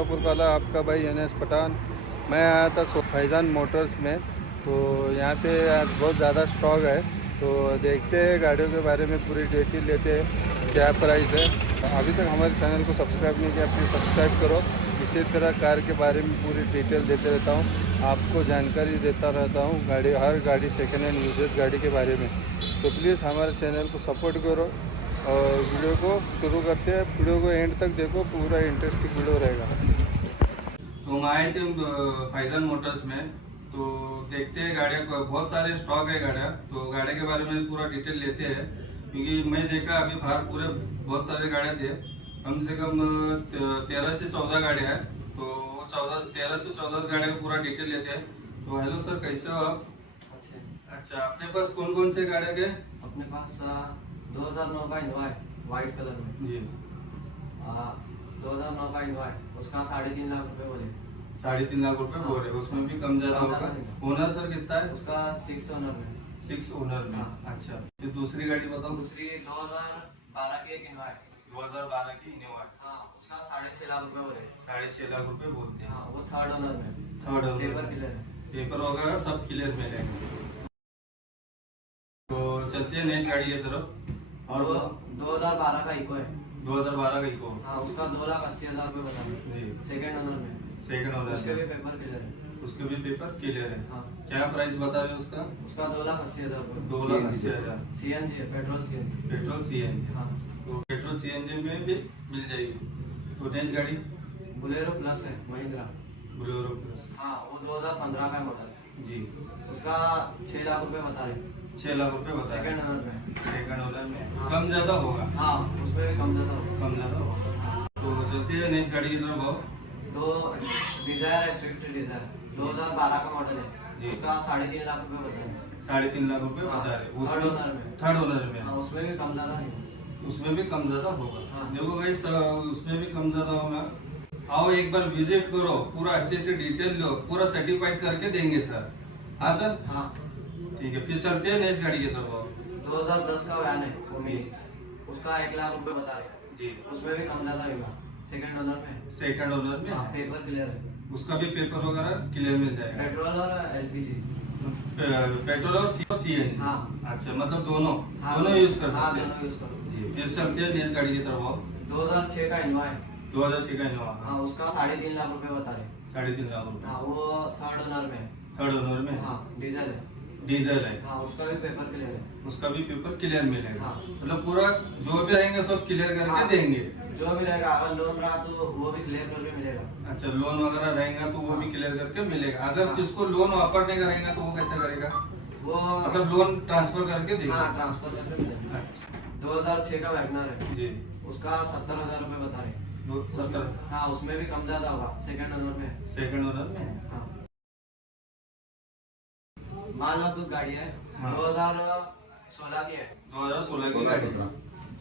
सोलापुर वाला आपका भाई NS पठान। मैं आया था फैज़ान मोटर्स में। तो यहाँ पे आज बहुत ज़्यादा स्टॉक है, तो देखते हैं गाड़ियों के बारे में पूरी डिटेल लेते हैं, क्या प्राइस है। अभी तक हमारे चैनल को सब्सक्राइब नहीं किया, प्लीज़ सब्सक्राइब करो। इसी तरह कार के बारे में पूरी डिटेल देते रहता हूँ, आपको जानकारी देता रहता हूँ हर गाड़ी सेकेंड हैंड यूजेज गाड़ी के बारे में। तो प्लीज़ हमारे चैनल को सपोर्ट करो और वीडियो को शुरू करते हैं। वीडियो को एंड तक देखो, पूरा इंटरेस्टिंग वीडियो रहेगा। तो हम आए थे फैज़ान मोटर्स में, तो देखते हैं गाड़ियाँ, बहुत सारे स्टॉक है गाड़ियाँ, तो गाड़ी के बारे में पूरा डिटेल लेते हैं। क्योंकि मैं देखा अभी बाहर पूरे बहुत सारे गाड़ियाँ थे, कम से कम 13 से 14 गाड़ियाँ हैं। तो 13 से 14 गाड़ियों का पूरा डिटेल लेते हैं। तो हेलो सर, कैसे हो आप? अच्छा, अपने पास कौन कौन से गाड़ियाँ के? अपने पास 2009 का इनोवा है, व्हाइट कलर में जी। 2009 का इनोवा है, उसका 3.5 लाख रुपए बोले। 3.5 लाख रुपए बोल रहे, उसमें भी कम ज्यादा होगा। ओनर सर कितना है उसका 6 ओनर में। 6 ओनर में। अच्छा, फिर दूसरी गाड़ी बताओ। दूसरी 2012 की एक इनोवा है। 2012 की इनोवा। हाँ, उसका 6.5 लाख रुपए बोले। 6.5 लाख रुपए बोलते हैं। हाँ, वो थर्ड ओनर में। Third owner. पेपर क्लियर है। पेपर वगैरह सब क्लियर मिलेगा। तो चलते हैं नेक्स्ट गाड़ी की तरफ। और वो 2012 का इको है। 2012 का इको। हाँ, उसका 2,80,000 रुपए बता रहे। सेकेंड ओनर में। Second owner. उसके भी पेपर क्लियर है। उसके भी पेपर क्लियर है। हाँ। क्या प्राइस बता रहे हो उसका? उसका 2,80,000 रुपए। 2,80,000। CNG है, पेट्रोल CNG। Petrol CNG। हाँ, तो पेट्रोल CNG में भी मिल जाएगी। तो नेक्स्ट गाड़ी बोलेरो प्लस है, महिंद्रा। Bolero plus. हाँ, वो 2015 का मॉडल है। जी। उसका 6 लाख रुपए बता रहे। 6 लाख रुपए बता रहे। सेकंड ओनर में। सेकंड ओनर में। हाँ। कम ज्यादा होगा। हाँ, उसमें भी कम ज्यादा होगा। कम ज्यादा होगा। तो चलते हैं नेक्स्ट गाड़ी की तरफ आओ। दो डिजायर है, स्विफ्ट डिजायर 2012 का मॉडल जी। है। उसका 3.5 लाख रुपए बता रहे। 3.5 लाख रुपए बता रहे। थर्ड ओनर में। थर्ड ओनर में। हाँ, उसमें भी कम ज्यादा नहीं। उसमें भी कम ज्यादा होगा। हाँ। देखो गाइस, उसमें भी कम ज्यादा होगा। आओ एक बार विजिट करो, पूरा अच्छे से डिटेल लो, पूरा सर्टिफाइड करके देंगे सर। हाँ सर। हाँ, ठीक है, फिर चलते हैं नेक्स्ट गाड़ी की तरफ आओ। 2010 का वैन है ओमिनी, उसका 1 लाख रुपए बता रहे। जी। उसमें भी कम ज्यादा होगा। सेकंड ओनर में। सेकंड ओनर में। हाँ, पेपर क्लियर है। उसका भी पेपर वगैरह क्लियर मिल जाएगा। पेट्रोल और LPG। पेट्रोल और CNG। हाँ। अच्छा, मतलब दोनों। हाँ, दोनों यूज कर हाँ, सकते हैं। दोनों यूज कर सकते जी। फिर चलते हैं नेक्स्ट गाड़ी की तरफ आओ। 2006 का इनोवा है। 2006 का इनोवा। हाँ, उसका 3.5 लाख रुपए बता रहे। 3.5 लाख रुपए। हाँ, वो थर्ड ओनर में है। थर्ड ओनर में। हाँ, डीजल है। डीजल है। हाँ, उसका भी पेपर क्लियर है। उसका भी पेपर क्लियर मिलेगा। हाँ। मतलब पूरा जो भी रहेंगे सब क्लियर करके हाँ। देंगे। जो भी रहेगा, अगर लोन रहा तो वो भी क्लियर करके मिलेगा। अच्छा, लोन वगैरह रहेगा तो वो भी क्लियर करके मिलेगा। अगर हाँ। जिसको लोन वापस नहीं करेगा तो वो कैसे करेगा? वो मतलब लोन ट्रांसफर करके देगा। हाँ, ट्रांसफर करके मिलेगा। अच्छा। 2006 का वैगनर है। जी। उसका 70,000 रुपए बता रहे। 70। हाँ, उसमें भी कम ज्यादा होगा। सेकंड ओनर में। सेकंड ओनर में है। हाँ, माल वाहतूक गाड़ी है। हाँ। 2016 की है। 2016 की गाड़ी।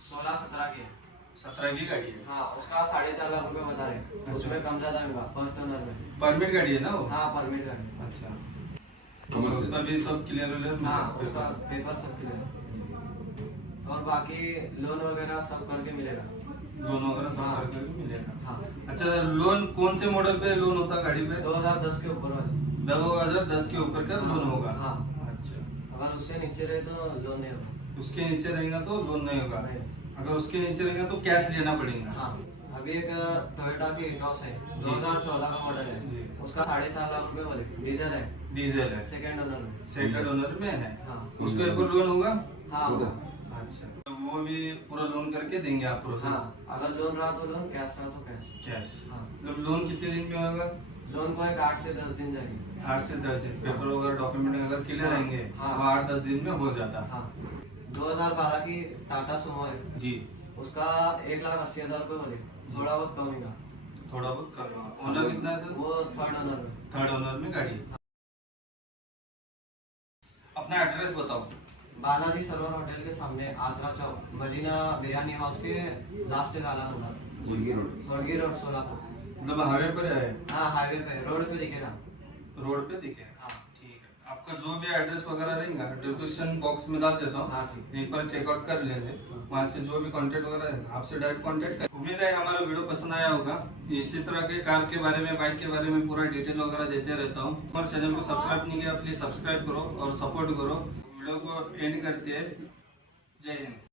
16-17 की है। 17 की गाड़ी है। हाँ, उसका 4.5 लाख रुपए बता रहे। उसमें कम ज्यादा होगा फर्स्ट ओनर में। परमिट गाड़ी है ना वो? हाँ, परमिट गाड़ी। अच्छा, तो उसका भी सब क्लियर हाँ, उसका पेपर सब क्लियर है। और बाकी लोन वगैरह सब करके मिलेगा। लोन वगैरह सब हाँ। करके भी मिलेगा। हाँ। अच्छा, लोन कौन से मॉडल पे लोन होता है गाड़ी पे? 2010 के ऊपर वाले। 2010 के ऊपर का लोन होगा। हाँ। अच्छा, अगर उससे नीचे रहे तो लोन नहीं होगा। उसके नीचे रहेगा तो लोन नहीं होगा। नहीं। अगर उसके नीचे रहेगा तो कैश लेना पड़ेगा। हाँ, अभी एक टोयोटा की इटॉस है, जी। 2014 का मॉडल जी। है। उसका 4.5 लाख रुपए बोले। डीजल है। डीजल है। सेकंड ओनर में। सेकंड ओनर में है। हाँ। उसके ऊपर लोन होगा। हाँ, होगा। अच्छा, तो वो भी पूरा लोन करके देंगे आप प्रोसेस। हाँ, अगर लोन रहा तो लोन, कैश रहा तो कैश। कैश। हाँ, मतलब लोन कितने दिन में होगा? लोन को एक 8 से 10 दिन जाएंगे। 8 से 10 दिन। पेपर वगैरह डॉक्यूमेंट अगर क्लियर हाँ। रहेंगे हाँ। तो 8-10 दिन में हो जाता। हाँ, 2012 की टाटा सुमो है। जी। उसका 1,80,000 रुपए बोले। थोड़ा बहुत कम होगा। थोड़ा बहुत कम होगा। ओनर कितना है सर? वो थर्ड ओनर में। थर्ड ओनर में गाड़ी। अपना एड्रेस बताओ। बालाजी सर्वर होटल के सामने, आसरा चौक, मदीना बिरयानी हाउस के लास्ट वाला नंबर, होडगी रोड, सोलापुर। मतलब हाईवे पर है? हाँ, हाईवे पे, रोड पे दिखेगा। रोड पे दिखे। हाँ। ठीक है, आपका जो भी एड्रेस वगैरह रहेगा डिस्क्रिप्शन बॉक्स में डाल देता हूँ। हाँ ठीक है। एक बार चेकआउट कर लेंगे, वहाँ से जो भी कांटेक्ट वगैरह है आपसे डायरेक्ट कांटेक्ट कर। उम्मीद है हमारा वीडियो पसंद आया होगा। इसी तरह के कार के बारे में, बाइक के बारे में पूरा डिटेल वगैरह देते रहता हूँ। हमारे चैनल को सब्सक्राइब नहीं किया, प्लीज सब्सक्राइब करो और सपोर्ट करो। वीडियो को एंड करते हैं। जय हिंद।